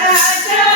Caraca!